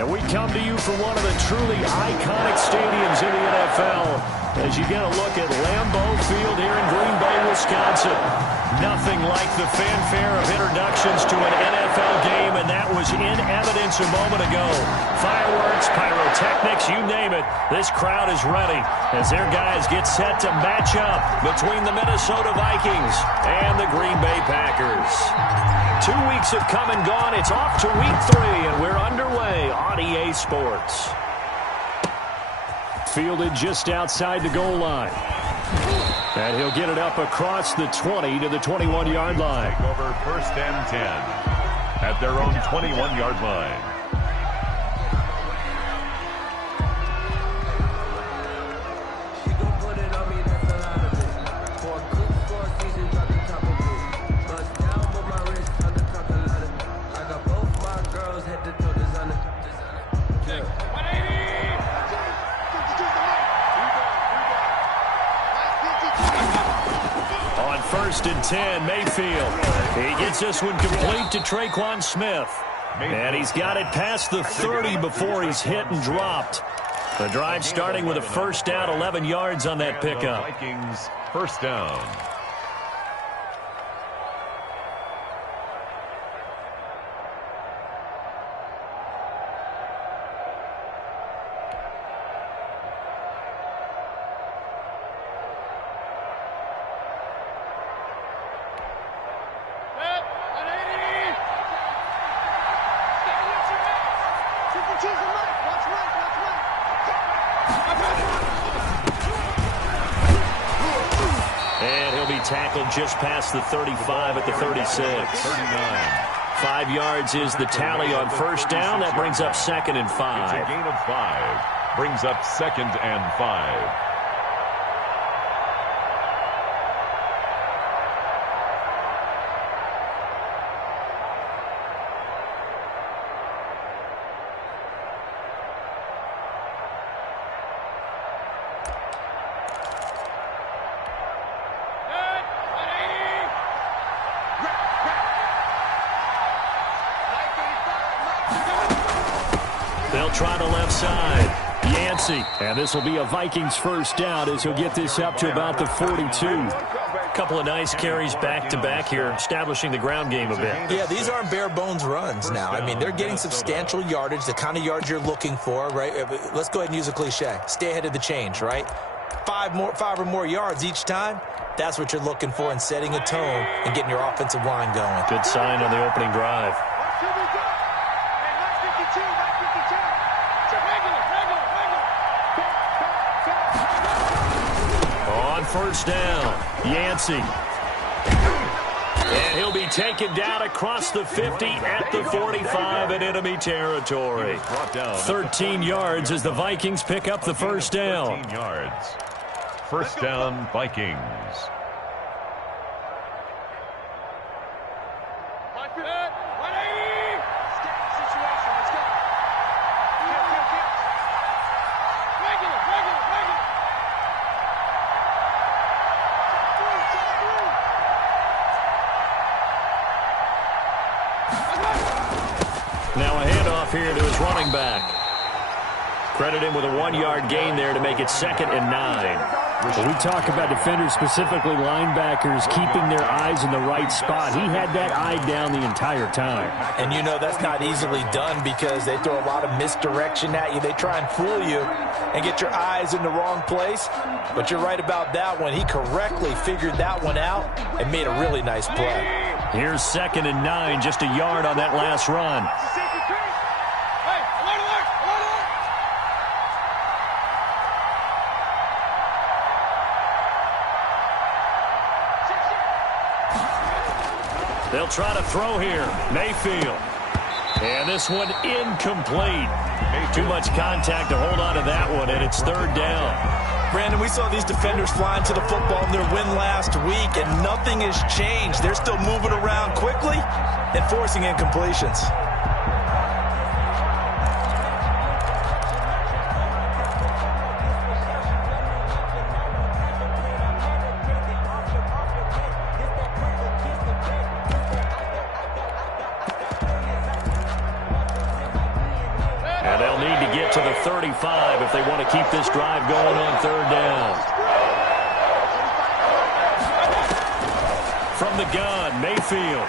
And we come to you from one of the truly iconic stadiums in the NFL as you get a look at Lambeau Field here in Green Bay, Wisconsin. Nothing like the fanfare of introductions to an NFL game, and that was in evidence a moment ago. Fireworks, pyrotechnics, you name it. This crowd is ready as their guys get set to match up between the Minnesota Vikings and the Green Bay Packers. 2 weeks have come and gone. It's off to week 3, and we're underway on EA Sports. Fielded just outside the goal line. And he'll get it up across the 20 to the 21-yard line. Take over 1st and 10 at their own 21-yard line. First and 10, Mayfield. He gets this one complete to Traquan Smith. And he's got it past the 30 before he's hit and dropped. The drive starting with a first down, 11 yards on that pickup. Vikings first down. Tackled just past the 35 at the 36. 39. 5 yards is the tally on first down. That brings up 2nd and 5. It's a gain of 5. Brings up 2nd and 5. They'll try the left side. Yancey. And this will be a Vikings first down as he'll get this up to about the 42. Couple of nice carries back-to-back here, establishing the ground game a bit. Yeah, these aren't bare-bones runs now. I mean, they're getting substantial yardage, the kind of yards you're looking for, right? Let's go ahead and use a cliche. Stay ahead of the change, right? 5 or more yards each time. That's what you're looking for in setting a tone and getting your offensive line going. Good sign on the opening drive. On first down, Yancey. And he'll be taken down across the 50 at the 45 in enemy territory. 13 yards as the Vikings pick up the first down. 13 yards. First down, Vikings. Now a handoff here to his running back. Credit him with a 1-yard gain there to make it 2nd and 9. When we talk about defenders, specifically linebackers, keeping their eyes in the right spot, he had that eye down the entire time. And you know that's not easily done because they throw a lot of misdirection at you. They try and fool you and get your eyes in the wrong place. But you're right about that one. He correctly figured that one out and made a really nice play. Here's 2nd and 9, just a yard on that last run. They'll try to throw here. Mayfield. And this one incomplete. Too much contact to hold on to that one, and it's 3rd down. Brandon, we saw these defenders flying to the football in their win last week, and nothing has changed. They're still moving around quickly and forcing incompletions. get to the 35 if they want to keep this drive going on third down. From the gun, Mayfield.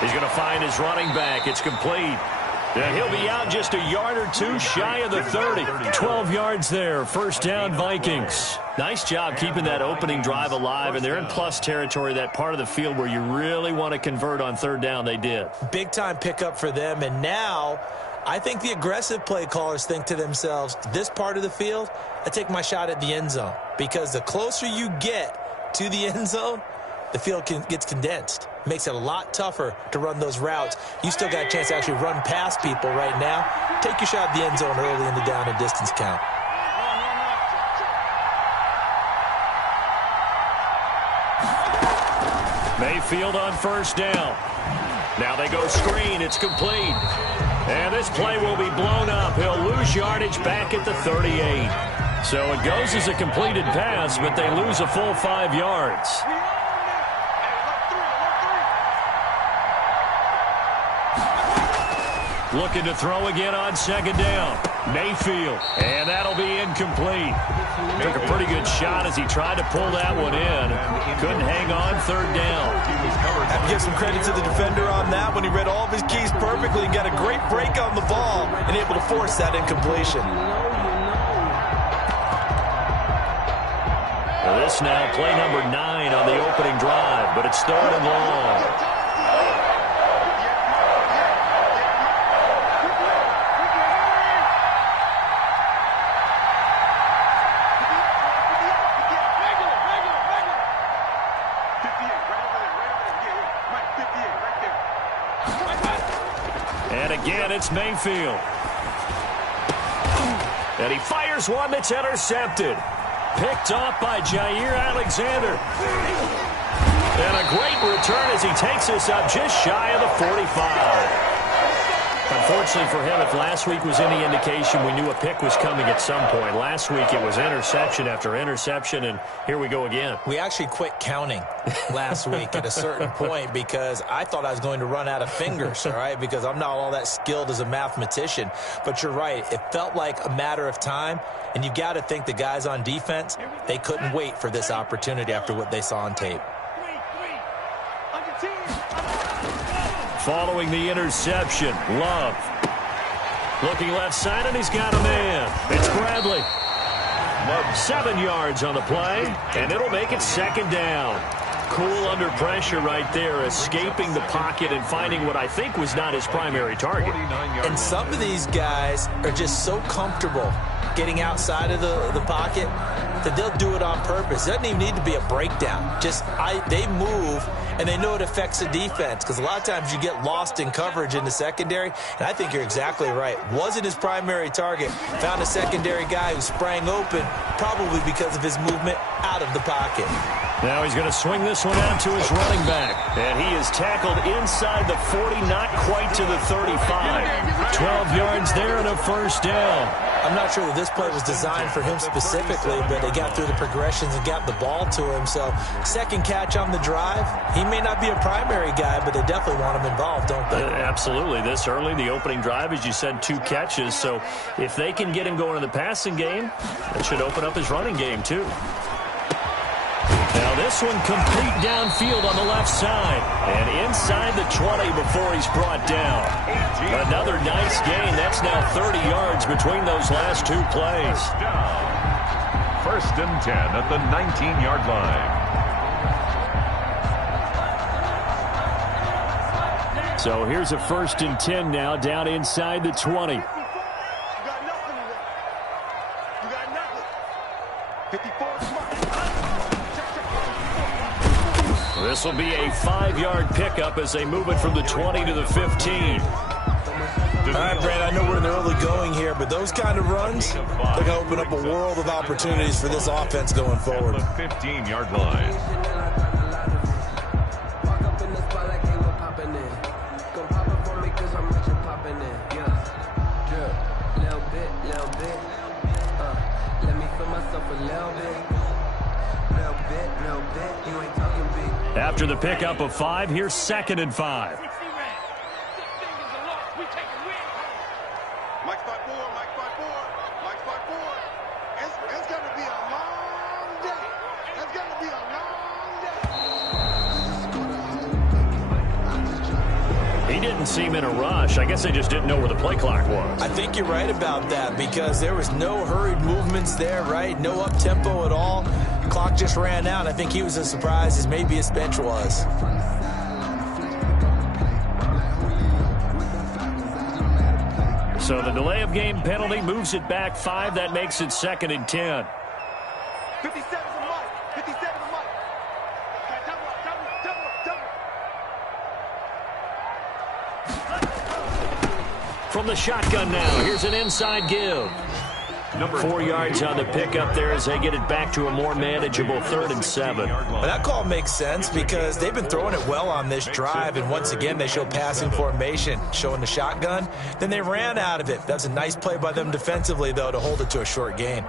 He's going to find his running back. It's complete. And he'll be out just a yard or two shy of the 30. 12 yards there. First down, Vikings. Nice job keeping that opening drive alive, and they're in plus territory, that part of the field where you really want to convert on third down. They did. Big-time pickup for them, and now I think the aggressive play callers think to themselves, this part of the field, I take my shot at the end zone, because the closer you get to the end zone, the field gets condensed. Makes it a lot tougher to run those routes. You still got a chance to actually run past people right now. Take your shot at the end zone early in the down and distance count. Mayfield on first down. Now they go screen. It's complete. And this play will be blown up. He'll lose yardage back at the 38. So it goes as a completed pass, but they lose a full 5 yards. Looking to throw again on second down. Mayfield. And that'll be incomplete. Took a pretty good shot as he tried to pull that one in. Couldn't hang on third down. Have to give some credit to the defender on that when he read all of his keys perfectly and got a great break on the ball and able to force that incompletion. Well, this now play number 9 on the opening drive, but it's third and long. Again, it's Mayfield. And he fires one that's intercepted. Picked off by Jair Alexander. And a great return as he takes us up just shy of the 45. Unfortunately for him, if last week was any indication, we knew a pick was coming at some point. Last week it was interception after interception, and here we go again. We actually quit counting last week at a certain point because I thought I was going to run out of fingers, all right, because I'm not all that skilled as a mathematician. But you're right. It felt like a matter of time, and you've got to think the guys on defense, they couldn't wait for this opportunity after what they saw on tape. Following the interception, Love. Looking left side, and he's got a man. It's Bradley. 7 yards on the play, and it'll make it second down. Cool under pressure right there, escaping the pocket and finding what I think was not his primary target. And some of these guys are just so comfortable getting outside of the pocket that they'll do it on purpose. It doesn't even need to be a breakdown. They move, and they know it affects the defense because a lot of times you get lost in coverage in the secondary, and I think you're exactly right. Wasn't his primary target. Found a secondary guy who sprang open, probably because of his movement out of the pocket. Now he's going to swing this one out to his running back. And he is tackled inside the 40, not quite to the 35. 12 yards there and a first down. I'm not sure that this play was designed for him specifically, but they got through the progressions and got the ball to him. So second catch on the drive. He may not be a primary guy, but they definitely want him involved, don't they? Absolutely. This early, the opening drive, as you said, 2 catches. So if they can get him going in the passing game, that should open up his running game too. Now this one complete downfield on the left side. And inside the 20 before he's brought down. Another nice gain. That's now 30 yards between those last 2 plays. First and 10 at the 19-yard line. So here's a first and 10 now down inside the 20. This will be a 5-yard pickup as they move it from the 20 to the 15. All right, Brad, I know we're in the early going here, but those kind of runs, they're going to open up a world of opportunities for this offense going forward. At the 15-yard line. After the pickup of 5, here's 2nd and 5. Mike spot 4, Mike spot 4, Mike spot 4. It's going to be a long day. It's going to be a long day. He didn't seem in a rush. I guess they just didn't know where the play clock was. I think you're right about that because there was no hurried movements there, right? No up-tempo at all. Clock just ran out. I think he was as surprised as maybe his bench was. So the delay of game penalty moves it back 5. That makes it 2nd and 10. 57 for Mike. 57 for Mike. Double. From the shotgun now, here's an inside give. 4 yards on the pickup there as they get it back to a more manageable 3rd and 7. Well, that call makes sense because they've been throwing it well on this drive, and once again they show passing formation, showing the shotgun. Then they ran out of it. That's a nice play by them defensively, though, to hold it to a short gain.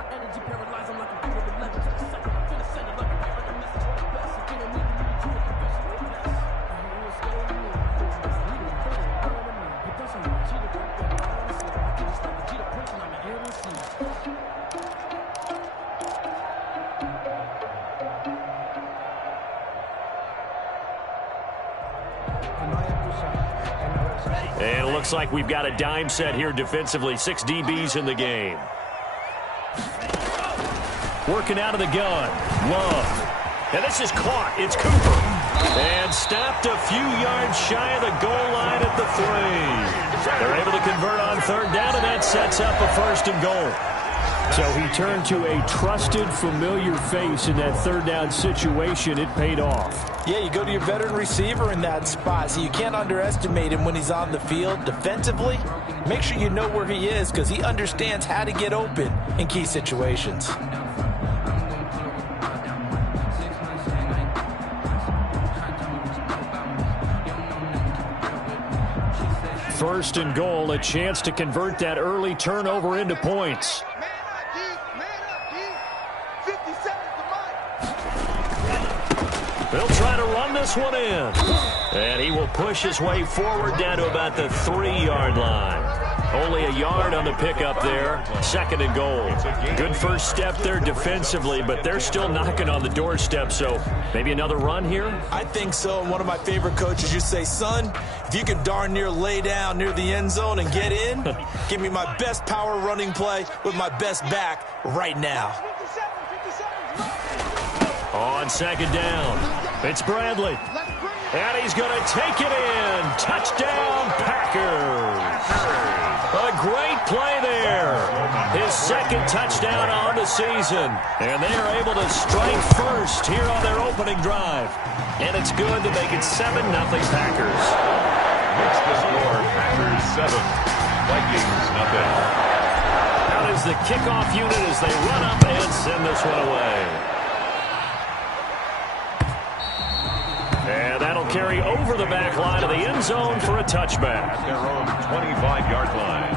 And it looks like we've got a dime set here defensively. 6 DBs in the game. Working out of the gun. Love. And this is caught. It's Cooper. And stopped a few yards shy of the goal line at the 3. They're able to convert on 3rd down, and that sets up a 1st and goal. So he turned to a trusted, familiar face in that 3rd down situation. It paid off. Yeah, you go to your veteran receiver in that spot, so you can't underestimate him when he's on the field defensively. Make sure you know where he is because he understands how to get open in key situations. 1st and goal, a chance to convert that early turnover into points. They'll try to run this one in. And he will push his way forward down to about the 3-yard line. Only a yard on the pickup there. 2nd and goal. Good first step there defensively, but they're still knocking on the doorstep, so maybe another run here? I think so. And one of my favorite coaches used to say, son, if you can darn near lay down near the end zone and get in, give me my best power running play with my best back right now. On 2nd down, it's Bradley. And he's going to take it in. Touchdown, Packers. A great play there. His 2nd touchdown on the season. And they are able to strike first here on their opening drive. And it's good to make it 7-0 Packers. What's the score? Packers 7, Vikings nothing. Out is the kickoff unit as they run up and send this one away. And that'll carry over the back line of the end zone for a touchback. At their own 25-yard line.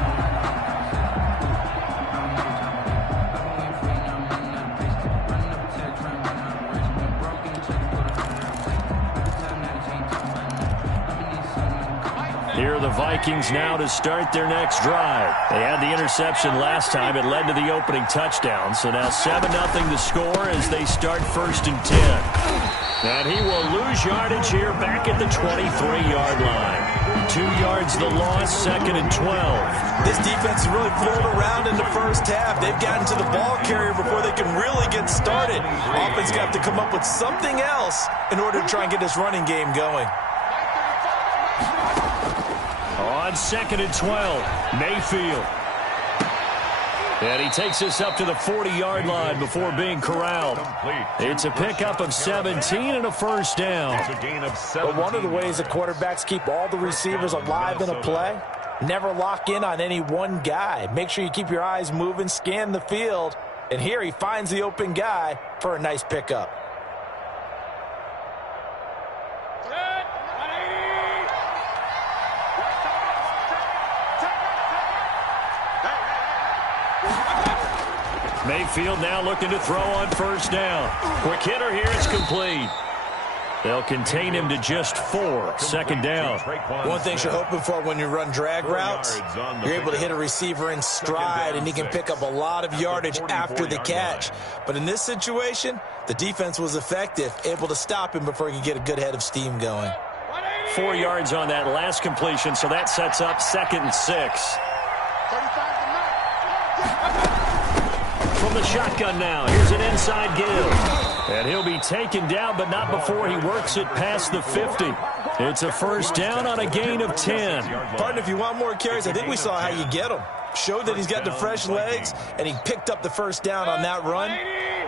Here are the Vikings now to start their next drive. They had the interception last time. It led to the opening touchdown. So now 7-0 the score as they start 1st and 10. And he will lose yardage here back at the 23-yard line. 2 yards the loss, 2nd and 12. This defense has really pulled around in the first half. They've gotten to the ball carrier before they can really get started. Offense got to come up with something else in order to try and get this running game going. On 2nd and 12, Mayfield. And he takes us up to the 40-yard line before being corralled. It's a pickup of 17 and a 1st down. It's a gain of 7. But one of the ways that quarterbacks keep all the receivers alive in a play, never lock in on any one guy. Make sure you keep your eyes moving, scan the field. And here he finds the open guy for a nice pickup. Mayfield now looking to throw on 1st down. Quick hitter here, it's complete. They'll contain him to just 4. Second down. One thing you're hoping for when you run drag routes, you're able to hit a receiver in stride, and he can pick up a lot of yardage after the catch. But in this situation, the defense was effective, able to stop him before he could get a good head of steam going. 4 yards on that last completion, so that sets up 2nd and 6. From the shotgun now, here's an inside give. And he'll be taken down, but not before he works it past the 50. It's a first down on a gain of 10. Partner, if you want more carries, I think we saw how you get them. Showed that he's got the fresh legs, and he picked up the first down on that run.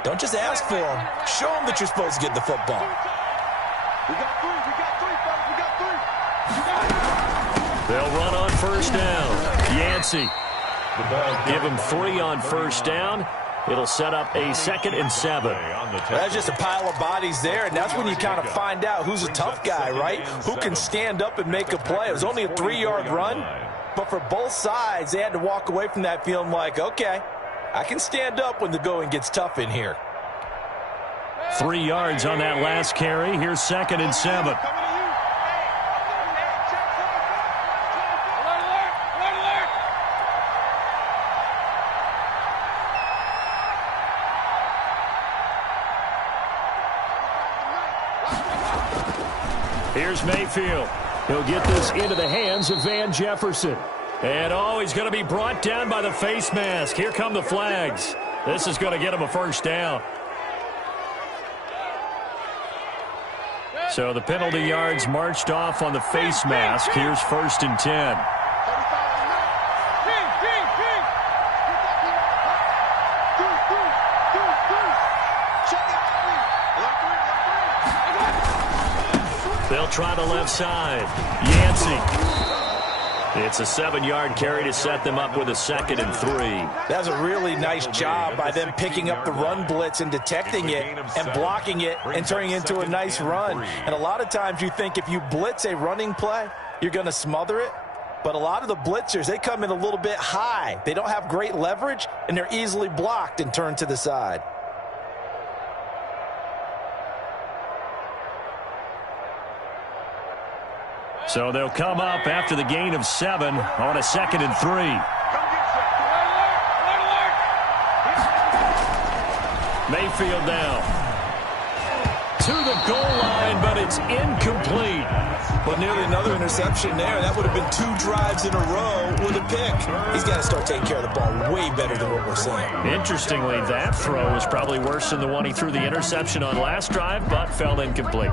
Don't just ask for him. Show him that you're supposed to get the football. We got 3, fellas. We got 3. They'll run on first down. Yancey. Give him 3 on first down. It'll set up a 2nd and 7. That's just a pile of bodies there, and that's when you kind of find out who's a tough guy, right? Who can stand up and make a play. It was only a 3-yard run, but for both sides, they had to walk away from that feeling like, okay, I can stand up when the going gets tough in here. 3 yards on that last carry. Here's 2nd and 7. Here's Mayfield. He'll get this into the hands of Van Jefferson. And, he's going to be brought down by the face mask. Here come the flags. This is going to get him a first down. So the penalty yards marched off on the face mask. Here's 1st and 10. They'll try the left side. Yancey. It's a 7-yard carry to set them up with a 2nd and 3. That's a really nice job by them picking up the run blitz and detecting it and blocking it and turning it into a nice run. And a lot of times you think if you blitz a running play, you're going to smother it. But a lot of the blitzers, they come in a little bit high. They don't have great leverage, and they're easily blocked and turned to the side. So they'll come up after the gain of 7 on a 2nd and 3. Mayfield now to the goal line, but it's incomplete. Well, nearly another interception there. That would have been 2 drives in a row with a pick. He's got to start taking care of the ball way better than what we're seeing. Interestingly, that throw was probably worse than the one he threw the interception on last drive, but fell incomplete.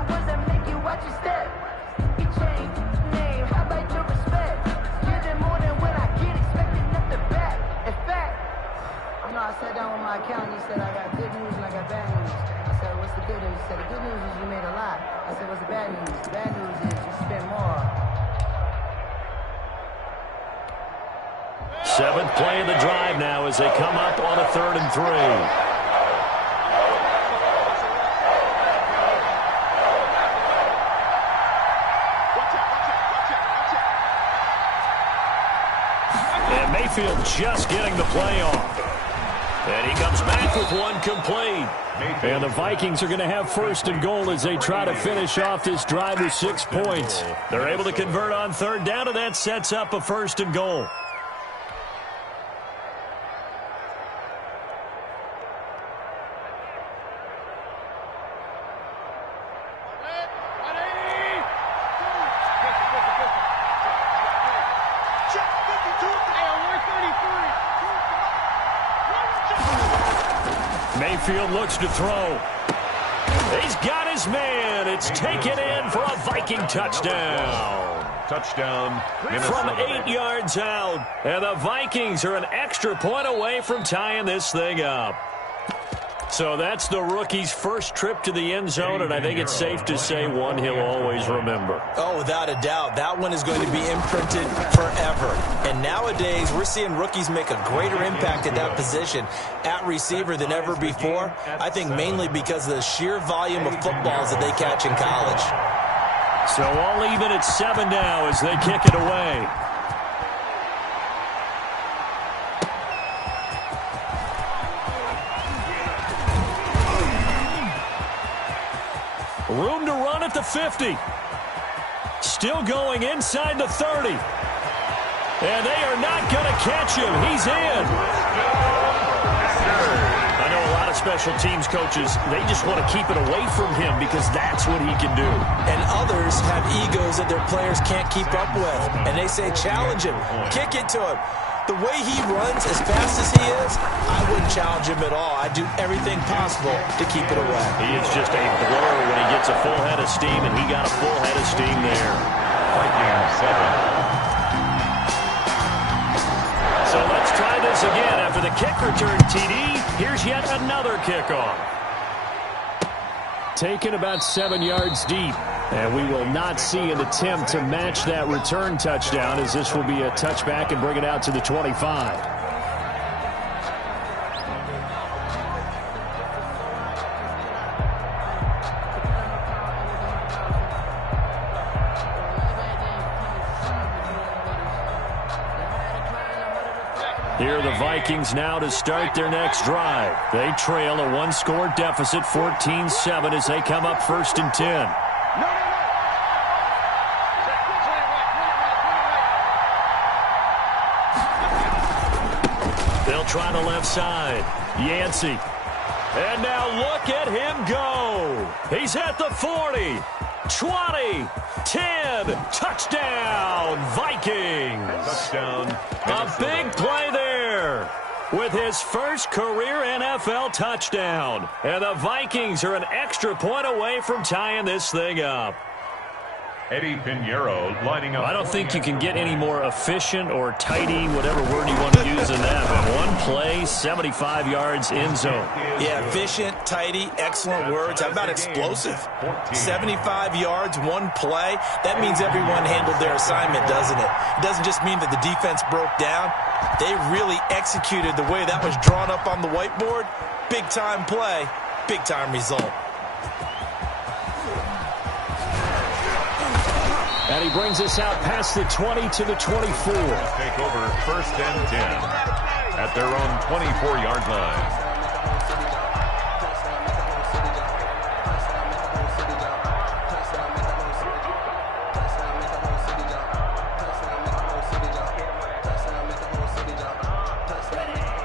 I sat down with my accountant. He said, I got good news and I got bad news. I said, what's the good news? He said, the good news is you made a lot. I said, what's the bad news? The bad news is you spent more. 7th play of the drive now as they come up on a 3rd and 3. And Mayfield just getting the play off. And he comes back with one complete. And the Vikings are going to have 1st and goal as they try to finish off this drive with 6 points. They're able to convert on 3rd down, and that sets up a 1st and goal. Mayfield looks to throw. He's got his man. It's taken in for a Viking touchdown. Touchdown, From 8 yards out. And the Vikings are an extra point away from tying this thing up. So that's the rookie's first trip to the end zone, and I think it's safe to say one he'll always remember. Oh, without a doubt. That one is going to be imprinted forever. And nowadays, we're seeing rookies make a greater impact at that position at receiver than ever before. I think mainly because of the sheer volume of footballs that they catch in college. So all even at 7 now as they kick it away. Room to run at the 50. Still going inside the 30. And they are not going to catch him. He's in. I know a lot of special teams coaches, they just want to keep it away from him because that's what he can do. And others have egos that their players can't keep up with. And they say, challenge him. Kick it to him. The way he runs as fast as he is, I wouldn't challenge him at all. I'd do everything possible to keep it away. He is just a blur when he gets a full head of steam, and he got a full head of steam there. Vikings 7. So let's try this again. After the kick return TD, here's yet another kickoff. Taken about 7 yards deep. And we will not see an attempt to match that return touchdown, as this will be a touchback and bring it out to the 25. Here are the Vikings now to start their next drive. They trail a one-score deficit, 14-7, as they come up 1st and 10. They'll try the left side. Yancey. And now look at him go. He's at the 40, 20, 10. Touchdown, Vikings. Touchdown. A big play there with his first career NFL touchdown. And the Vikings are an extra point away from tying this thing up. Eddie Pinheiro lining up. I don't think you can get any more efficient or tidy, whatever word you want to use in that. But one play, 75 yards in zone. Yeah, efficient, tidy, excellent words. How about explosive? 75 yards, one play. That means everyone handled their assignment, doesn't it? It doesn't just mean that the defense broke down. They really executed the way that was drawn up on the whiteboard. Big-time play, big-time result. And he brings us out past the 20 to the 24. Take over 1st and 10 at their own 24-yard line.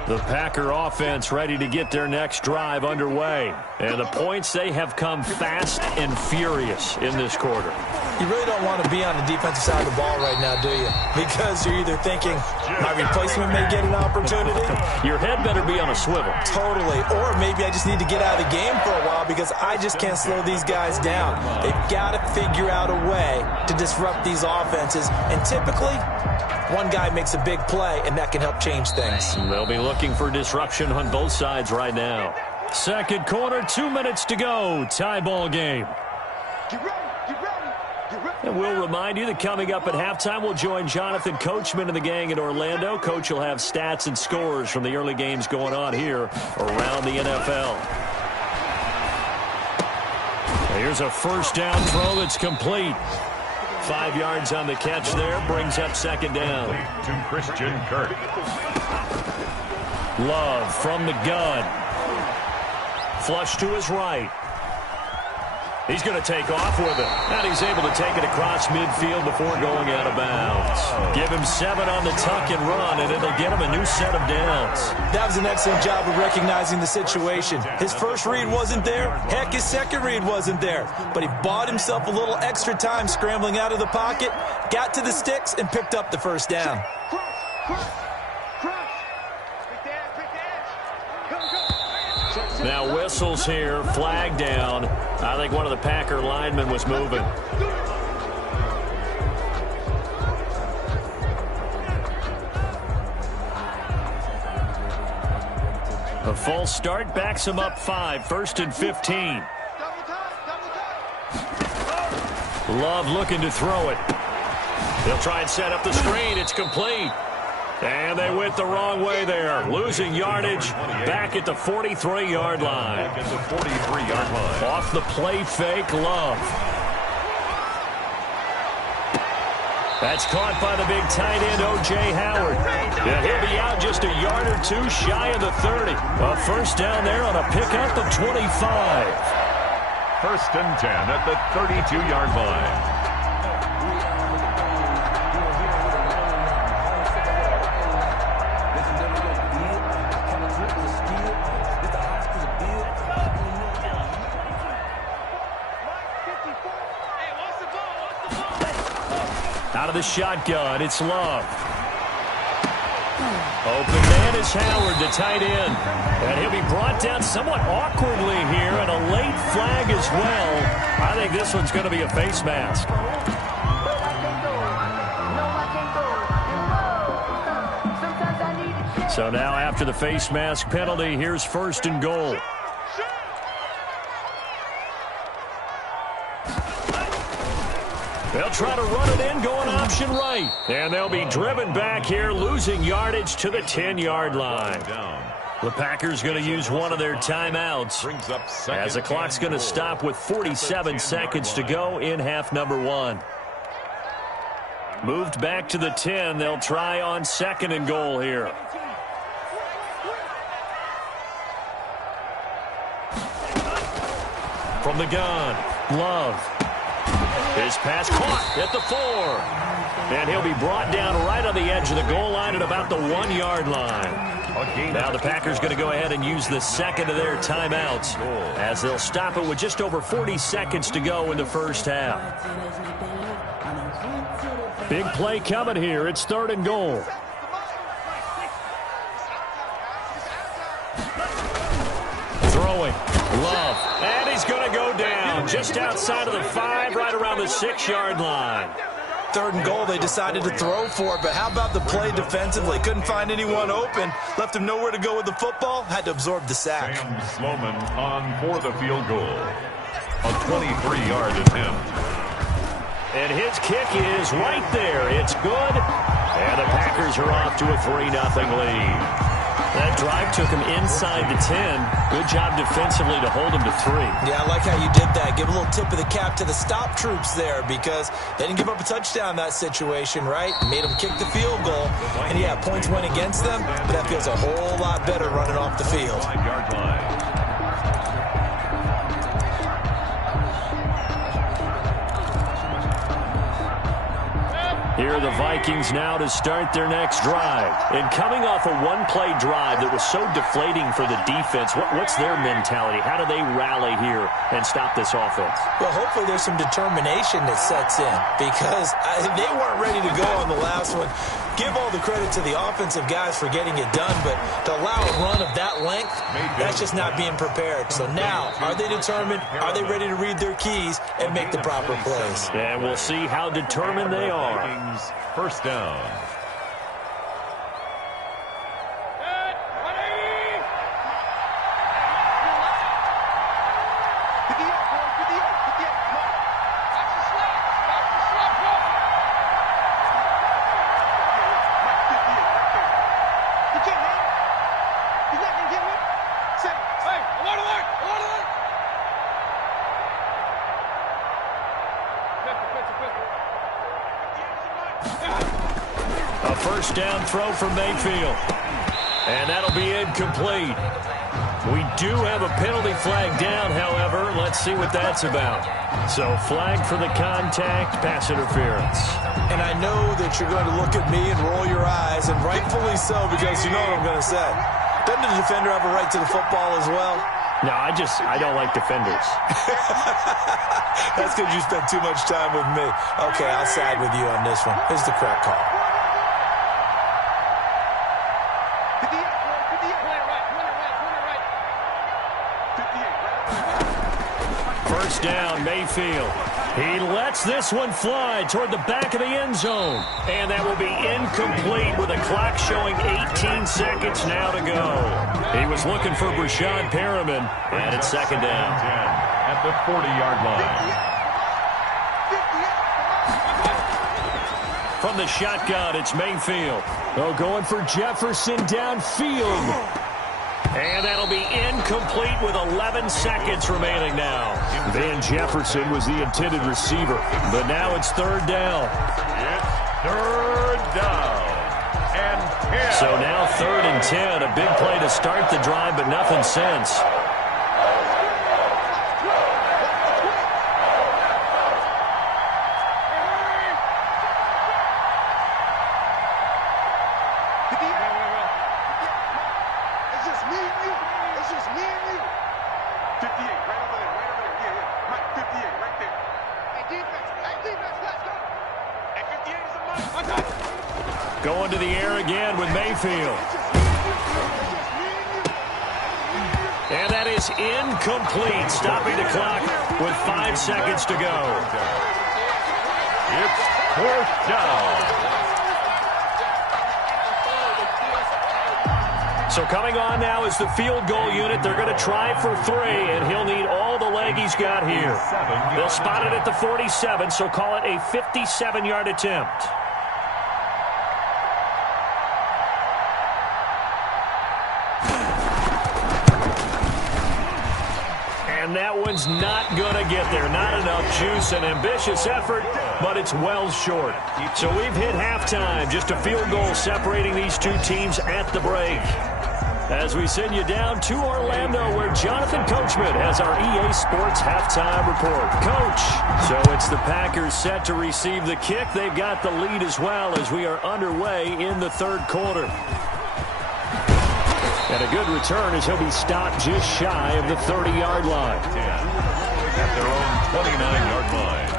The Packer offense ready to get their next drive underway. And the points, they have come fast and furious in this quarter. You really don't want to be on the defensive side of the ball right now, do you? Because you're either thinking, my replacement may get an opportunity. Your head better be on a swivel. Totally. Or maybe I just need to get out of the game for a while because I just can't slow these guys down. They've got to figure out a way to disrupt these offenses. And typically, one guy makes a big play, and that can help change things. They'll be looking for disruption on both sides right now. Second quarter, 2 minutes to go. Tie ball game. And we'll remind you that coming up at halftime, we'll join Jonathan Coachman and the gang in Orlando. Coach will have stats and scores from the early games going on here around the NFL. Here's a first down throw that's complete. 5 yards on the catch there, brings up second down. To Christian Kirk. Love from the gun. Flush to his right. He's going to take off with it. And he's able to take it across midfield before going out of bounds. Give him 7 on the tuck and run, and it'll get him a new set of downs. That was an excellent job of recognizing the situation. His first read wasn't there. Heck, his second read wasn't there. But he bought himself a little extra time scrambling out of the pocket, got to the sticks, and picked up the first down. Now whistles here, flag down. I think one of the Packer linemen was moving. A false start backs him up 5, 1st and 15. Love looking to throw it. They'll try and set up the screen. It's complete. And they went the wrong way there. Losing yardage back at the 43-yard line. Off the play fake, Love. That's caught by the big tight end, O.J. Howard. Yeah, he'll be out just a yard or two shy of the 30. A first down there on a pickup of 25. First and 10 at the 32-yard line. Out of the shotgun, it's Love. Open man is Howard, the tight end. And he'll be brought down somewhat awkwardly here, and a late flag as well. I think this one's going to be a face mask. So now after the face mask penalty, here's first and goal. They'll try to run it in, going option right. And they'll be driven back here, losing yardage to the 10-yard line. The Packers going to use one of their timeouts as the clock's going to stop with 47 seconds to go in half number one. Moved back to the 10. They'll try on second and goal here. From the gun, Love. His pass caught at the 4. And he'll be brought down right on the edge of the goal line at about the 1-yard line. Now the Packers going to go ahead and use the second of their timeouts as they'll stop it with just over 40 seconds to go in the first half. Big play coming here. It's third and goal. Throwing. Love. And he's going to go down just outside of the 5, right around the 6-yard line. Third and goal, they decided to throw for it, but how about the play defensively? Couldn't find anyone open, left him nowhere to go with the football, had to absorb the sack. Sam Sloman on for the field goal. A 23-yard attempt. And his kick is right there. It's good. And the Packers are off to a 3-0 lead. That drive took him inside the 10. Good job defensively to hold him to 3. Yeah, I like how you did that. Give a little tip of the cap to the stop troops there because they didn't give up a touchdown in that situation, right? Made them kick the field goal. And, yeah, points went against them, but that feels a whole lot better running off the field. 5-yard line. Here are the Vikings now to start their next drive. And coming off a one-play drive that was so deflating for the defense, what's their mentality? How do they rally here and stop this offense? Well, hopefully there's some determination that sets in because they weren't ready to go on the last one. Give all the credit to the offensive guys for getting it done, but to allow a run of that length, that's just not being prepared. So now, are they determined? Are they ready to read their keys and make the proper plays? And we'll see how determined they are. First down. A first down throw from Mayfield. And that'll be incomplete. We do have a penalty flag down, however. Let's see what that's about. So flag for the contact, pass interference. And I know that you're going to look at me and roll your eyes, and rightfully so, because you know what I'm going to say. Doesn't the defender have a right to the football as well? No, I don't like defenders. That's because you spent too much time with me. Okay, I'll side with you on this one. Here's the correct call. First down, Mayfield. He lets this one fly toward the back of the end zone. And that will be incomplete with a clock showing 18 seconds now to go. He was looking for Brashad Perriman, and it's second down. At the 40-yard line. From the shotgun, it's Mayfield. Oh, going for Jefferson downfield. And that'll be incomplete with 11 seconds remaining now. Van Jefferson was the intended receiver, but now it's third down. It's third down. And 10. So now third and 10, a big play to start the drive, but nothing since. right over there. Yeah. Mike, 58, right there. Hey, defense, let's go. Hey, 58 is a Mike. Going to the air again with Mayfield. And that is incomplete, stopping the clock with 5 seconds to go. It's 4th down. So coming on now is the field goal unit. They're going to try for 3, and he'll need all the leg he's got here. They'll spot it at the 47, so call it a 57-yard attempt. And that one's not going to get there. Not enough juice. An ambitious effort, but it's well short. So we've hit halftime. Just a field goal separating these two teams at the break. As we send you down to Orlando, where Jonathan Coachman has our EA Sports halftime report. Coach, so it's the Packers set to receive the kick. They've got the lead as well as we are underway in the third quarter. And a good return as he'll be stopped just shy of the 30-yard line. At their own 29-yard line.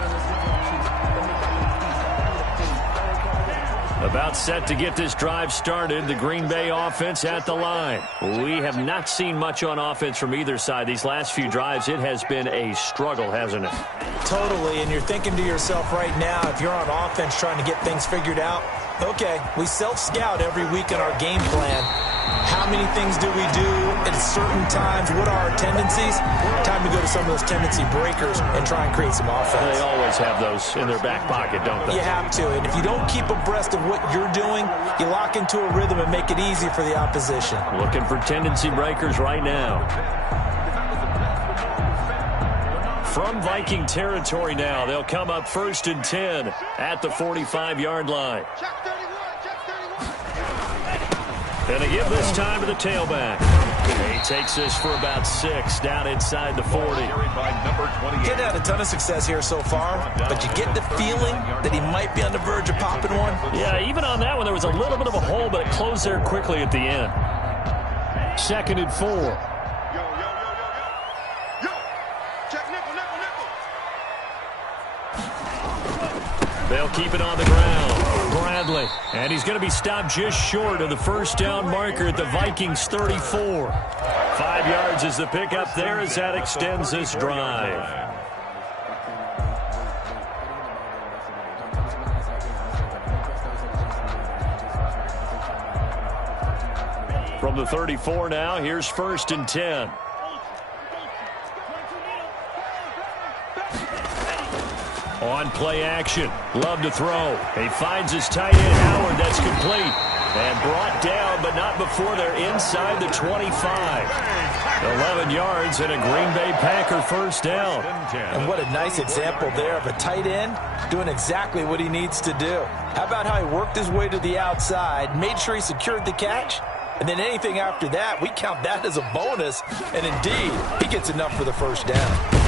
About set to get this drive started, the Green Bay offense at the line. We have not seen much on offense from either side. These last few drives, it has been a struggle, hasn't it? Totally, and you're thinking to yourself right now, if you're on offense trying to get things figured out, okay, we self-scout every week in our game plan. How many things do we do at certain times? What are our tendencies? Time to go to some of those tendency breakers and try and create some offense. They always have those in their back pocket, don't they? You have to, and if you don't keep abreast of what you're doing, you lock into a rhythm and make it easy for the opposition. Looking for tendency breakers right now. From Viking territory now, they'll come up 1st and 10 at the 45-yard line. And they give this time to the tailback. He takes this for about 6 down inside the 40. Getting had a ton of success here so far, but you get the feeling that he might be on the verge of popping one. Yeah, even on that one, there was a little bit of a hole, but it closed there quickly at the end. 2nd and 4. Check nickel. They'll keep it on the ground. Bradley. And he's going to be stopped just short of the first down marker at the Vikings 34. 5 yards is the pickup there as that extends this drive. From the 34 now, here's 1st and 10. On play action. Love to throw. He finds his tight end, Howard. That's complete. And brought down, but not before they're inside the 25. 11 yards and a Green Bay Packer first down. And what a nice example there of a tight end doing exactly what he needs to do. How about how he worked his way to the outside, made sure he secured the catch, and then anything after that, we count that as a bonus. And indeed, he gets enough for the first down.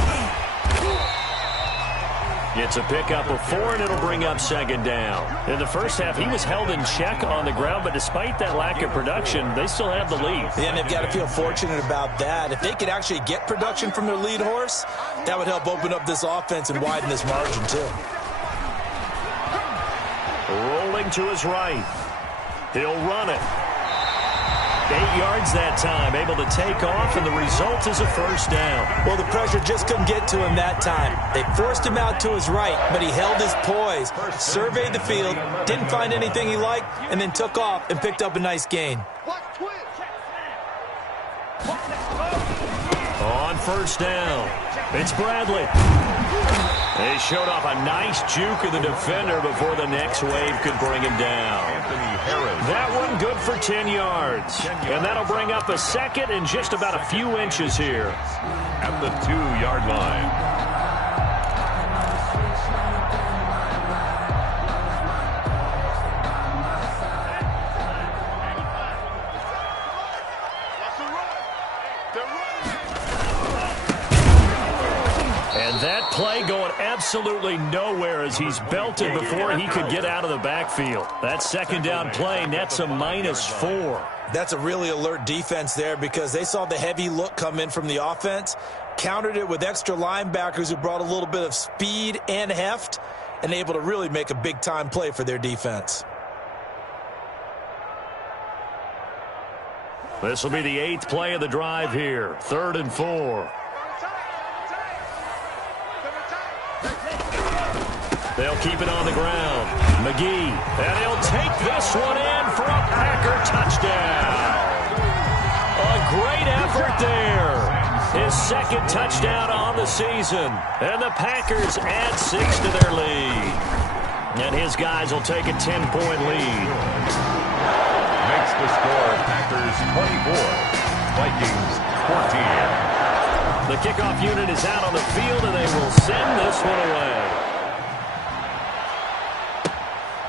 It's a pickup of 4, and it'll bring up 2nd down. In the first half, he was held in check on the ground, but despite that lack of production, they still have the lead. And they've got to feel fortunate about that. If they could actually get production from their lead horse, that would help open up this offense and widen this margin, too. Rolling to his right. He'll run it. 8 yards that time, able to take off, and the result is a first down. Well, the pressure just couldn't get to him that time. They forced him out to his right, but he held his poise, surveyed the field, didn't find anything he liked, and then took off and picked up a nice gain. On first down, it's Bradley. They showed off a nice juke of the defender before the next wave could bring him down. That one good for 10 yards. And that'll bring up a 2nd and just about a few inches here. At the 2-yard line. That play going absolutely nowhere as he's belted before he could get out of the backfield. That second down play nets a -4. That's a really alert defense there because they saw the heavy look come in from the offense, countered it with extra linebackers who brought a little bit of speed and heft, and able to really make a big-time play for their defense. This will be the 8th play of the drive here. 3rd and 4. They'll keep it on the ground. McGee, and he'll take this one in for a Packer touchdown. A great effort there. His second touchdown on the season. And the Packers add 6 to their lead. And his guys will take a 10-point lead. Makes the score Packers 24, Vikings 14. The kickoff unit is out on the field, and they will send this one away.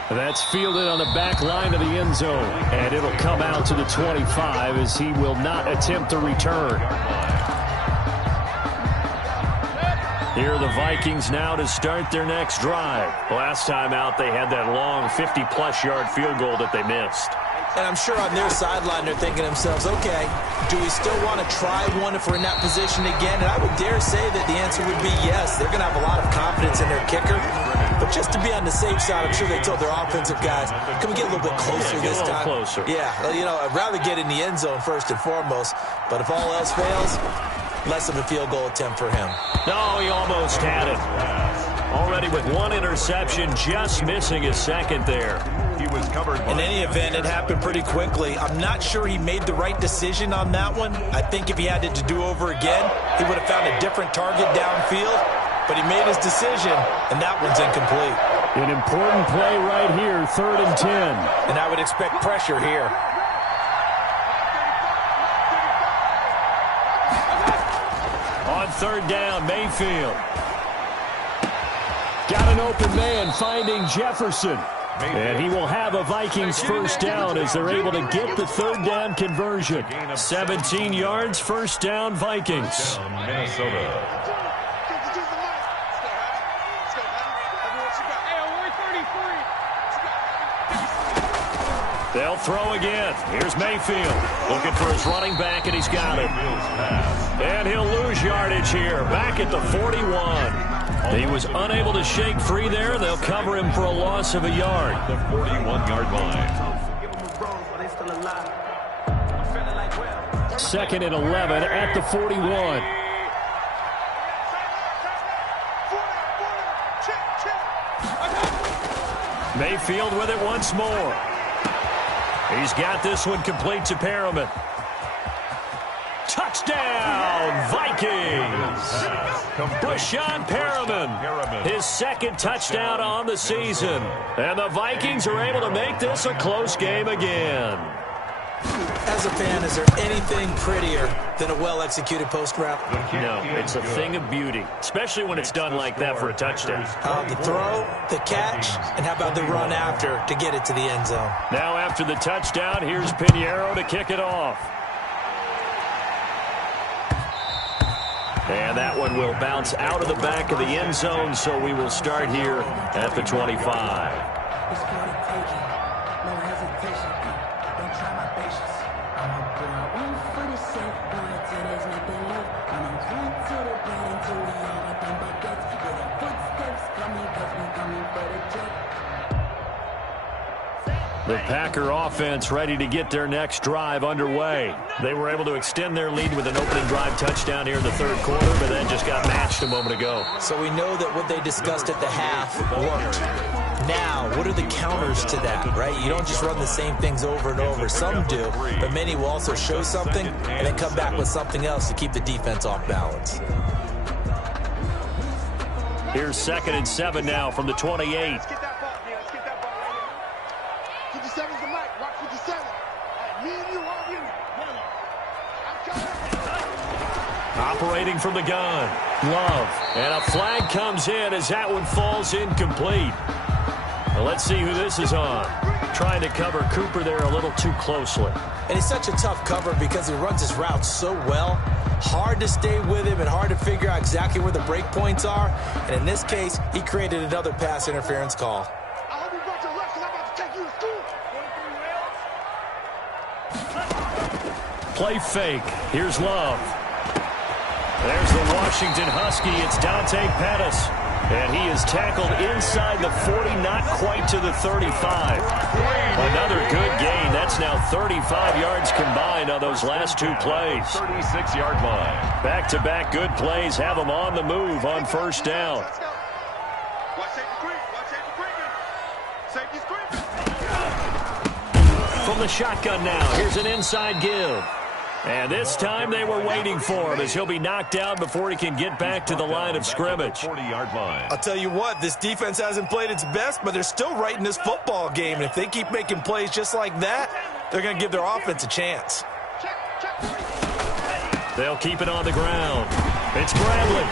That's fielded on the back line of the end zone, and it'll come out to the 25 as he will not attempt to return. Here are the Vikings now to start their next drive. Last time out, they had that long 50-plus yard field goal that they missed. And I'm sure on their sideline they're thinking to themselves, okay, do we still want to try one if we're in that position again? And I would dare say that the answer would be yes. They're going to have a lot of confidence in their kicker. But just to be on the safe side, I'm sure they told their offensive guys, can we get a little bit closer this time? Closer. Yeah, you know, I'd rather get in the end zone first and foremost. But if all else fails, less of a field goal attempt for him. No, he almost had it. Already with one interception, just missing his second there. He was covered by... In any event, it happened pretty quickly. I'm not sure he made the right decision on that one. I think if he had it to do over again, he would have found a different target downfield. But he made his decision, and that one's incomplete. An important play right here, 3rd and 10. And I would expect pressure here. On 3rd down, Mayfield. Got an open man finding Jefferson. And he will have a Vikings first down as they're able to get the 3rd down conversion. 17 yards, first down, Vikings. Minnesota. They'll throw again. Here's Mayfield looking for his running back, and he's got it. And he'll lose yardage here, back at the 41. He was unable to shake free there. They'll cover him for a loss of a yard. The 41-yard line. 2nd and 11 at the 41. Mayfield with it once more. He's got this one complete to Perriman. Touchdown, Vikings! Brashon Perriman, his second touchdown on the season. And the Vikings are able to make this a close game again. As a fan, is there anything prettier than a well-executed post route? No, it's a thing of beauty, especially when it's done like that for a touchdown. The throw, the catch, and how about the run after to get it to the end zone? Now after the touchdown, here's Pinheiro to kick it off. And that one will bounce out of the back of the end zone, so we will start here at the 25. The Packer offense ready to get their next drive underway. They were able to extend their lead with an opening drive touchdown here in the 3rd quarter, but then just got matched a moment ago. So we know that what they discussed at the half worked. Now, what are the counters to that, right? You don't just run the same things over and over. Some do, but many will also show something and then come back with something else to keep the defense off balance. Here's 2nd and 7 now from the 28. Operating from the gun, Love. And a flag comes in as that one falls incomplete. Well, let's see who this is on. Trying to cover Cooper there a little too closely. And it's such a tough cover because he runs his routes so well. Hard to stay with him and hard to figure out exactly where the break points are. And in this case, he created another pass interference call. I hope you brought your lunch because I'm about to take you to school. Play fake. Here's Love. There's the Washington Husky. It's Dante Pettis. And he is tackled inside the 40, not quite to the 35. Another good gain. That's now 35 yards combined on those last two plays. 36-yard line. Back-to-back good plays have them on the move on first down. Watch safety creep. Watch safety creeping. Safety's creeping. From the shotgun now, here's an inside give. And this time they were waiting for him as he'll be knocked down before he can get back to the line of scrimmage. 40-yard line. I'll tell you what, this defense hasn't played its best, but they're still right in this football game. And if they keep making plays just like that, they're going to give their offense a chance. They'll keep it on the ground. It's Bradley.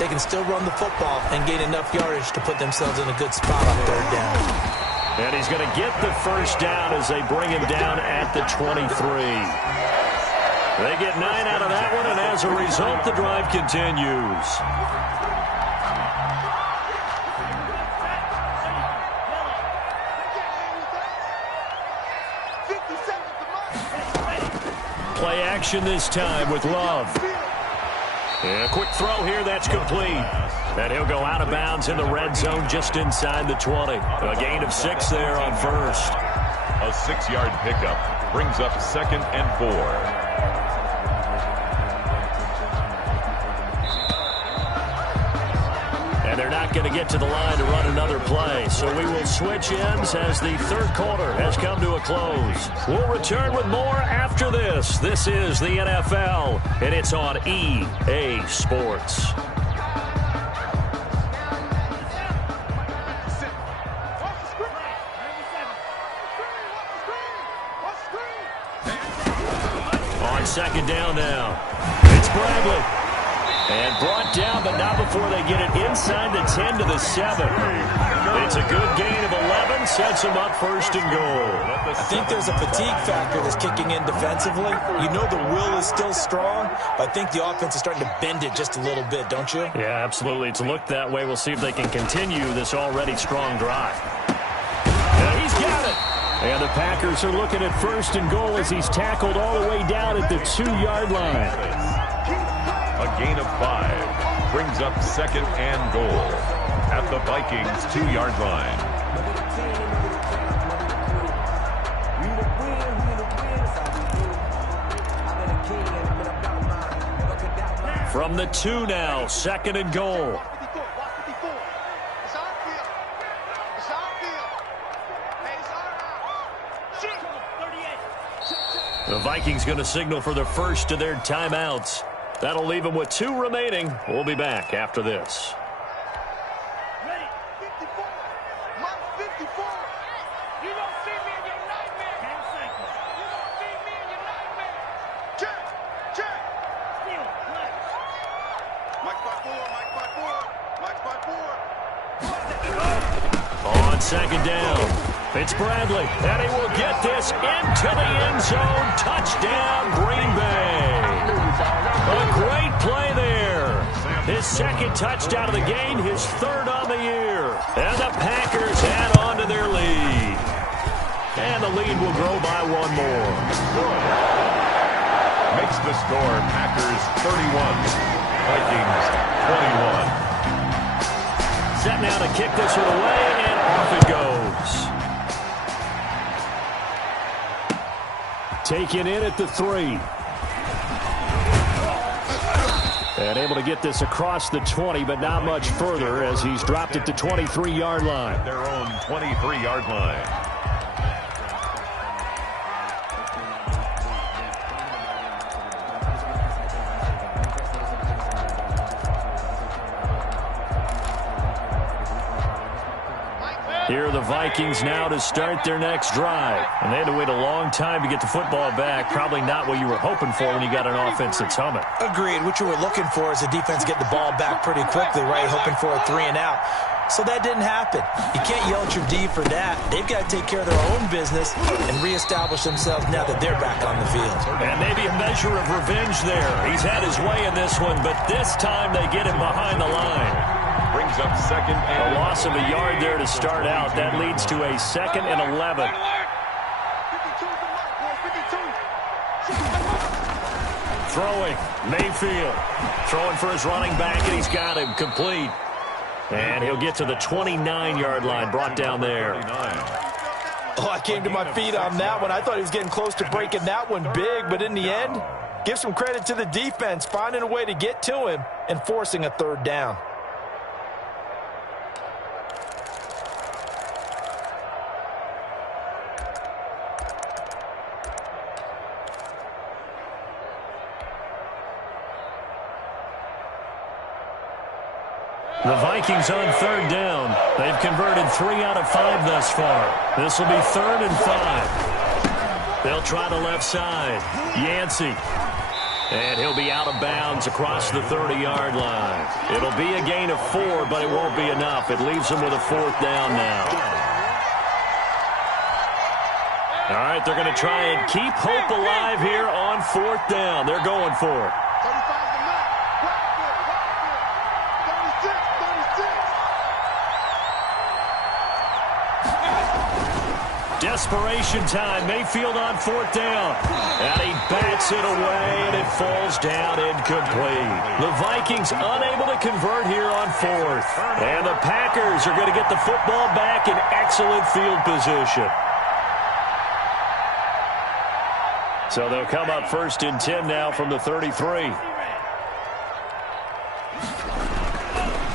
They can still run the football and gain enough yardage to put themselves in a good spot on third down. And he's going to get the first down as they bring him down at the 23. They get 9 out of that one, and as a result, the drive continues. Play action this time with Love. And a quick throw here, that's complete. And he'll go out of bounds in the red zone just inside the 20. A gain of 6 there on first. A 6-yard pickup brings up 2nd and 4. They're not going to get to the line to run another play, so we will switch ends as the third quarter has come to a close. We'll return with more after this. This is the NFL, and it's on EA Sports. On second down now, it's Bradley. And brought down, but not before they get it inside the 10 to the 7. It's a good gain of 11, sets them up first and goal. I think there's a fatigue factor that's kicking in defensively. You know the will is still strong, but I think the offense is starting to bend it just a little bit, don't you? Yeah, absolutely. It's looked that way. We'll see if they can continue this already strong drive. Now he's got it. And the Packers are looking at first and goal as he's tackled all the way down at the 2-yard line. A gain of 5 brings up 2nd and goal at the Vikings 2-yard line. From the 2 now, 2nd and goal. The Vikings going to signal for the first of their timeouts. That'll leave them with 2 remaining. We'll be back after this. Ready. 54. Mark 54. You don't see me in your nightmare. 10 seconds. You don't see me in your nightmare. Check. Check. Steal. Play. Mike 5-4. Mike 5-4. Mike 5-4. On second down, it's Bradley. And he will get this into the end zone. Touchdown, Green Bay. A great play there. His 2nd touchdown of the game, his 3rd on the year. And the Packers add on to their lead. And the lead will grow by 1 more. Makes the score Packers 31, Vikings 21. Set now to kick this one away, and off it goes. Taken in at the 3. And able to get this across the 20, but not much further as he's dropped it to 23-yard line. Their own 23-yard line. Here are the Vikings now to start their next drive. And they had to wait a long time to get the football back. Probably not what you were hoping for when you got an offense that's humming. Agreed. What you were looking for is the defense get the ball back pretty quickly, right? Hoping for a 3 and out. So that didn't happen. You can't yell at your D for that. They've got to take care of their own business and reestablish themselves now that they're back on the field. And maybe a measure of revenge there. He's had his way in this one, but this time they get him behind the line. Brings up second and A loss of a yard there to start out. That leads to a 2nd and 11. Throwing, Mayfield. Throwing for his running back, and he's got him complete. And he'll get to the 29-yard line, brought down there. Oh, I came to my feet on that one. I thought he was getting close to breaking that one big, but in the end, give some credit to the defense, finding a way to get to him and forcing a 3rd down. The Vikings on 3rd down. They've converted 3 out of 5 thus far. This will be 3rd and 5. They'll try the left side. Yancey. And he'll be out of bounds across the 30-yard line. It'll be a gain of 4, but it won't be enough. It leaves them with a 4th down now. All right, they're going to try and keep hope alive here on 4th down. They're going for it. Desperation time. Mayfield on 4th down. And he bats it away, and it falls down incomplete. The Vikings unable to convert here on 4th. And the Packers are going to get the football back in excellent field position. So they'll come up 1st and 10 now from the 33.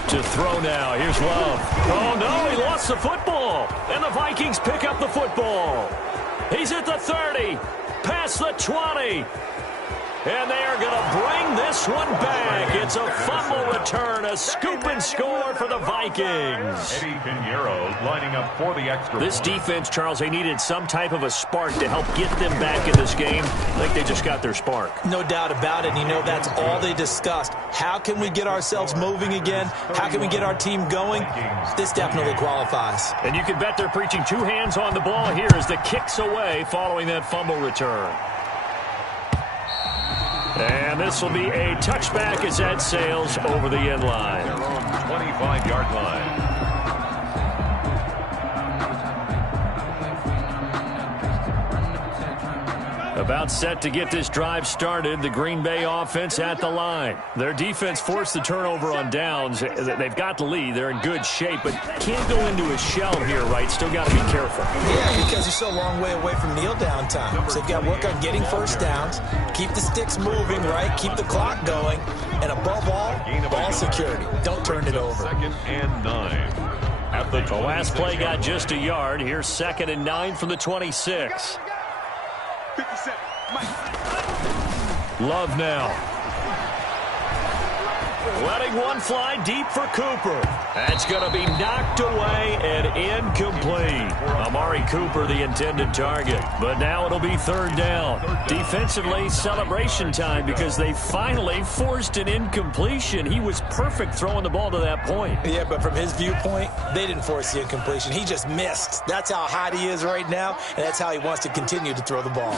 To throw now. Here's Love. Oh, no, he lost the football. And the Vikings pick up the football. He's at the 30, past the 20. And they are going to bring this one back. It's a fumble return, a scoop and score for the Vikings. Eddie Pinheiro lining up for the extra This point. defense, Charles, they needed some type of a spark to help get them back in this game. I think they just got their spark. No doubt about it. And you know, that's all they discussed. How can we get ourselves moving again? How can we get our team going? This definitely qualifies. And you can bet they're preaching 2 hands on the ball here as the kicks away following that fumble return. And this will be a touchback as that sails over the end line. 25-yard line. About set to get this drive started, the Green Bay offense at the line. Their defense forced the turnover on downs. They've got the lead. They're in good shape, but can't go into a shell here, right? Still got to be careful. Yeah, because you're still a long way away from kneel down time. So you've got to work on getting 1st downs, keep the sticks moving, right? Keep the clock going, and above all, ball security. Don't turn it over. 2nd and 9. At the last play got just a yard. Here's 2nd and 9 from the 26. 57. Love now. Letting one fly deep for Cooper. That's going to be knocked away and incomplete. Amari Cooper, the intended target. But now it'll be 3rd down. Defensively, celebration time because they finally forced an incompletion. He was perfect throwing the ball to that point. Yeah, but from his viewpoint, they didn't force the incompletion. He just missed. That's how hot he is right now, and that's how he wants to continue to throw the ball.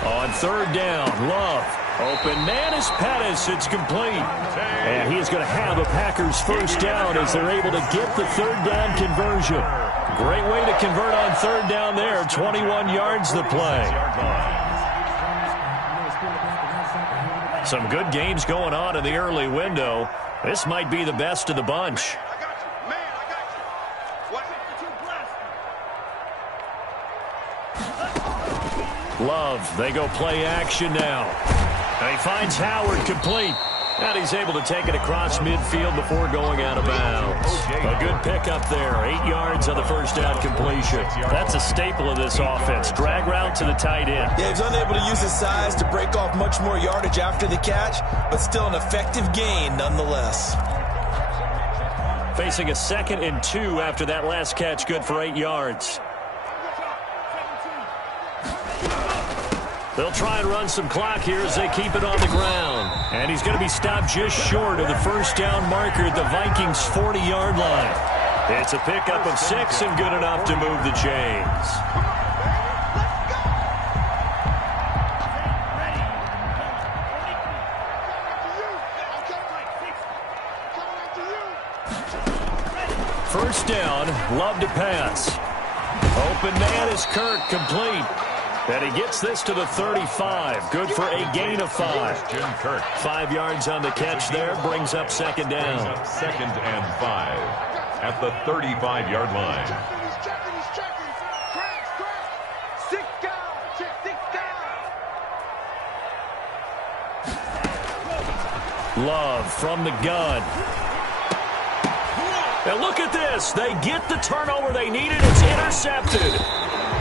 On 3rd down, Love. Open man is Pettis. It's complete. And he is going to have a Packers 1st down as they're able to get the 3rd down conversion. Great way to convert on 3rd down there. 21 yards the play. Some good games going on in the early window. This might be the best of the bunch. Love, they go play action now. And he finds Howard complete. And he's able to take it across midfield before going out of bounds. A good pickup there. 8 yards on the 1st down completion. That's a staple of this offense. Drag route to the tight end. Yeah, he's unable to use his size to break off much more yardage after the catch, but still an effective gain nonetheless. Facing a 2nd and 2 after that last catch. Good for 8 yards. They'll try and run some clock here as they keep it on the ground. And he's going to be stopped just short of the first down marker at the Vikings' 40-yard line. It's a pickup of 6 and good enough to move the chains. First down, Love to pass. Open man is Kirk, complete. And he gets this to the 35. Good for a gain of 5. Jim Kirk. 5 yards on the catch there, brings up second down. Brings up 2nd and 5 at the 35-yard line. He's checking. Crash. 6 down. Check 6 down. Love from the gun. And look at this. They get the turnover they needed. It's intercepted.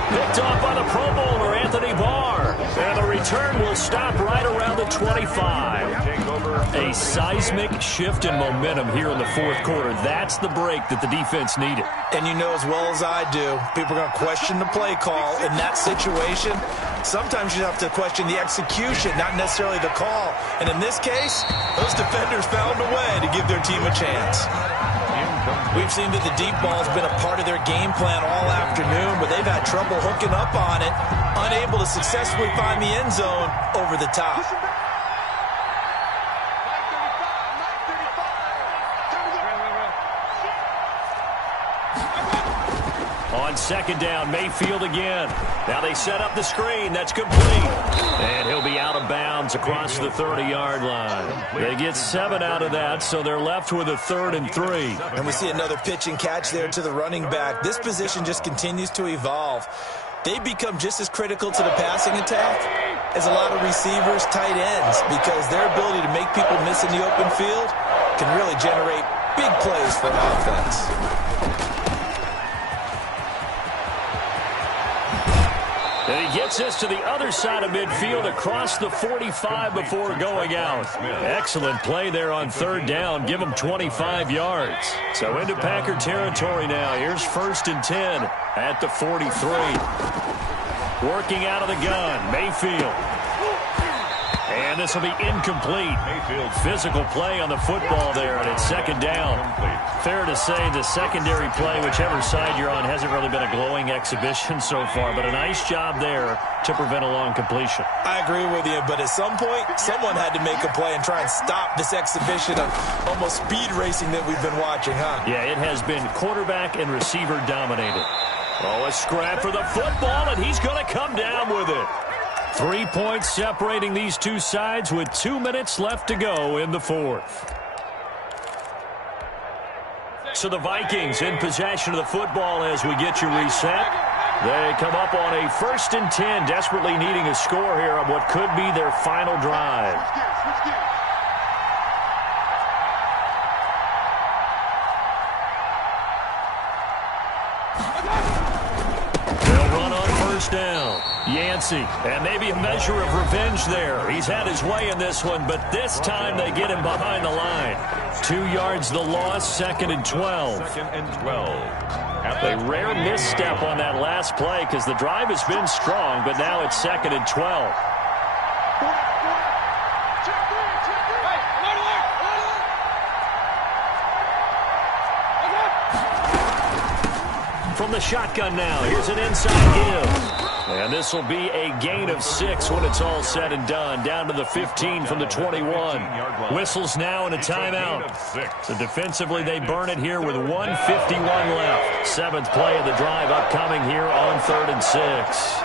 Picked off by the Pro Bowler, Anthony Barr. And the return will stop right around the 25. A seismic shift in momentum here in the fourth quarter. That's the break that the defense needed. And you know as well as I do, people are going to question the play call in that situation. Sometimes you have to question the execution, not necessarily the call. And in this case, those defenders found a way to give their team a chance. We've seen that the deep ball has been a part of their game plan all afternoon, but they've had trouble hooking up on it, unable to successfully find the end zone over the top. On second down, Mayfield again. Now they set up the screen. That's complete. And he'll be out of bounds across the 30-yard line. They get 7 out of that, so they're left with a 3rd and 3. And we see another pitch and catch there to the running back. This position just continues to evolve. They become just as critical to the passing attack as a lot of receivers, tight ends, because their ability to make people miss in the open field can really generate big plays for an offense. And he gets this to the other side of midfield across the 45 before going out. Excellent play there on 3rd down. Give him 25 yards. So into Packer territory now. Here's 1st and 10 at the 43. Working out of the gun, Mayfield. And this will be incomplete. Mayfield. Physical play on the football there, and it's 2nd down. Fair to say the secondary play, whichever side you're on, hasn't really been a glowing exhibition so far, but a nice job there to prevent a long completion. I agree with you, but at some point, someone had to make a play and try and stop this exhibition of almost speed racing that we've been watching, huh? Yeah, it has been quarterback and receiver dominated. Oh, a scrap for the football, and he's going to come down with it. 3 points separating these two sides with 2 minutes left to go in the fourth. So the Vikings in possession of the football as we get you reset. They come up on a 1st and 10, desperately needing a score here on what could be their final drive. They'll run on 1st down. Yancey, and maybe a measure of revenge there. He's had his way in this one, but this time they get him behind the line. 2 yards the loss, 2nd and 12. 2nd and 12. A rare misstep on that last play because the drive has been strong, but now it's 2nd and 12. From the shotgun now, here's an inside give. And this will be a gain of 6 when it's all said and done. Down to the 15 from the 21. Whistles now and a timeout. So defensively, they burn it here with 1:51 left. 7th play of the drive upcoming here on 3rd and 6.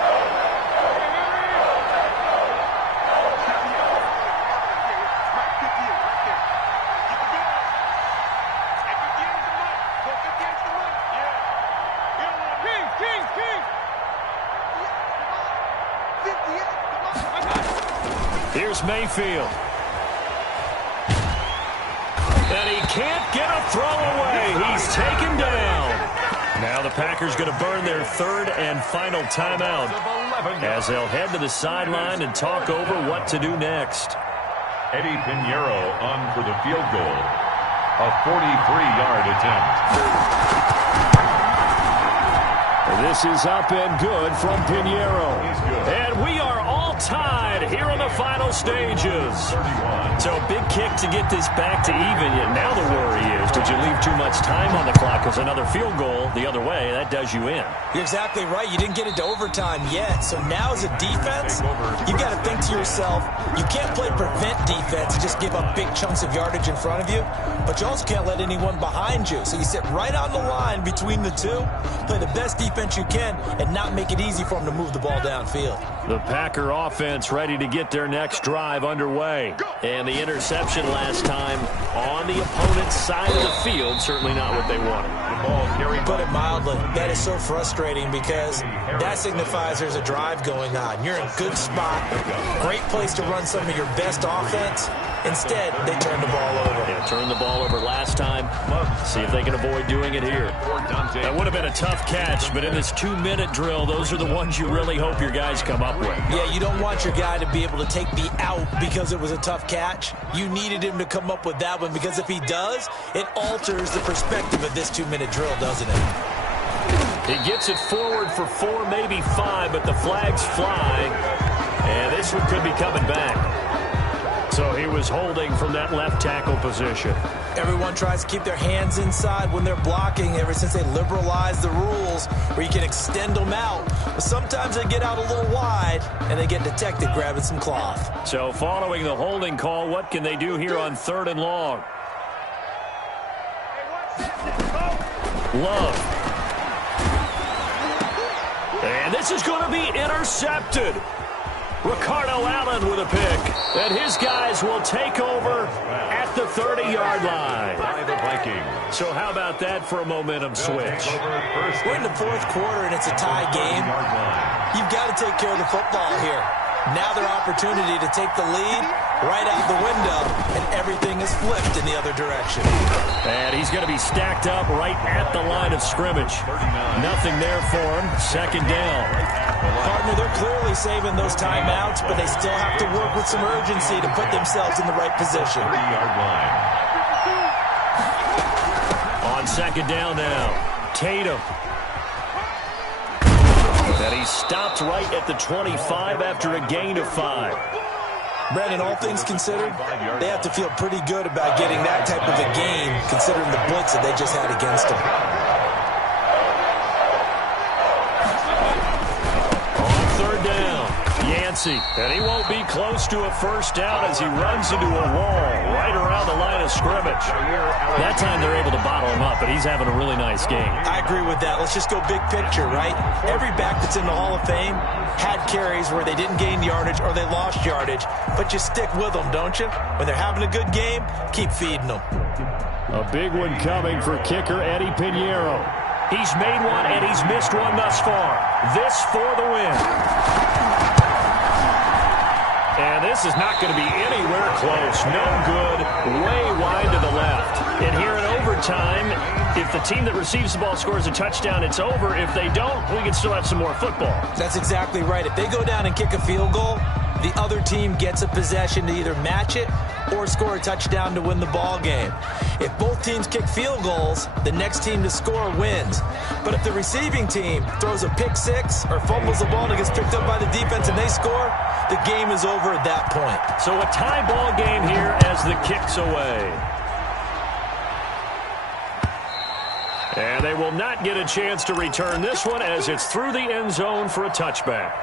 Here's Mayfield. And he can't get a throw away. He's taken down. Now the Packers going to burn their 3rd and final timeout as they'll head to the sideline and talk over what to do next. Eddie Pinheiro on for the field goal. A 43-yard attempt. This is up and good from Pinheiro. And we are all tied final stages. So a big kick to get this back to even. Yet now the worry is, did you leave too much time on the clock? Because another field goal the other way, that does you in. You're exactly right. You didn't get it to overtime yet. So now as a defense, you've got to think to yourself, you can't play prevent defense and just give up big chunks of yardage in front of you, but you also can't let anyone behind you. So you sit right on the line between the two, play the best defense you can, and not make it easy for them to move the ball downfield. The Packer offense ready to get their next drive underway. And the interception last time on the opponent's side of the field, certainly not what they wanted. Put it mildly, that is so frustrating because that signifies there's a drive going on. You're in a good spot, great place to run some of your best offense. Instead, they turn the ball over. Yeah, turned the ball over last time. See if they can avoid doing it here. That would have been a tough catch, but in this 2-minute drill, those are the ones you really hope your guys come up with. Yeah, you don't want your guy to be able to take the out because it was a tough catch. You needed him to come up with that one because if he does, it alters the perspective of this 2-minute drill, doesn't it? He gets it forward for 4, maybe 5, but the flags fly, and this one could be coming back. So he was holding from that left tackle position. Everyone tries to keep their hands inside when they're blocking ever since they liberalized the rules where you can extend them out. But sometimes they get out a little wide and they get detected grabbing some cloth. So following the holding call, what can they do here on 3rd and long? Love. And this is going to be intercepted. Ricardo Allen with a pick. And his guys will take over at the 30-yard line. By the Vikings. So how about that for a momentum switch? We're in the 4th quarter and it's a tie game. You've got to take care of the football here. Now their opportunity to take the lead right out the window, and everything is flipped in the other direction. And he's going to be stacked up right at the line of scrimmage. Nothing there for him. 2nd down. Partner, they're clearly saving those timeouts, but they still have to work with some urgency to put themselves in the right position. 30-yard line. On 2nd down now, Tatum. And he stopped right at the 25 after a gain of 5. Brandon, all things considered, they have to feel pretty good about getting that type of a gain, considering the blitz that they just had against them. On 3rd down, Yancey. And he won't be close to a 1st down as he runs into a wall right around the line of scrimmage. That time they're able to bottle him up, but he's having a really nice game. I agree with that. Let's just go big picture, right? Every back that's in the Hall of Fame had carries where they didn't gain yardage or they lost yardage, but you stick with them, don't you? When they're having a good game, keep feeding them. A big one coming for kicker Eddie Pinheiro. He's made one and he's missed one thus far. This for the win. And this is not going to be anywhere close. No good. Way wide to the left. And here in overtime, if the team that receives the ball scores a touchdown, it's over. If they don't, we can still have some more football. That's exactly right. If they go down and kick a field goal, the other team gets a possession to either match it or score a touchdown to win the ball game. If both teams kick field goals, the next team to score wins. But if the receiving team throws a pick six or fumbles the ball and it gets picked up by the defense and they score, the game is over at that point. So a tie ball game here as the kick's away. And they will not get a chance to return this one as it's through the end zone for a touchback.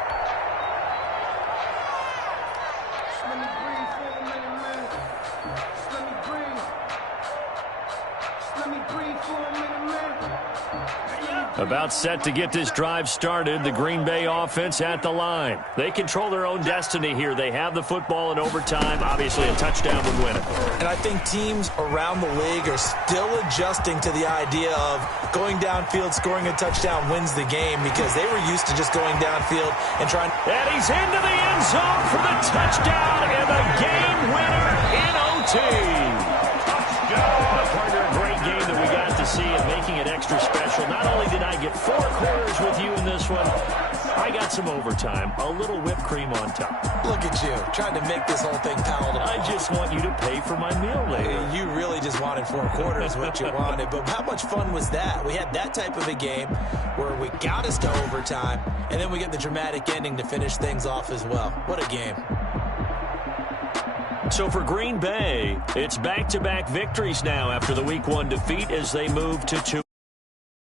About set to get this drive started, the Green Bay offense at the line. They control their own destiny here. They have the football in overtime. Obviously, a touchdown would win it. And I think teams around the league are still adjusting to the idea of going downfield, scoring a touchdown wins the game because they were used to just going downfield and trying. And he's into the end zone for the touchdown and the game winner in OT. Partner, a great game that we got to see and making it extra special. Not only did I get 4 quarters with you in this one, I got some overtime, a little whipped cream on top. Look at you, trying to make this whole thing palatable. I just want you to pay for my meal later. You really just wanted 4 quarters, what you wanted. But how much fun was that? We had that type of a game where we got us to overtime, and then we get the dramatic ending to finish things off as well. What a game. So for Green Bay, it's back-to-back victories now after the Week 1 defeat as they move to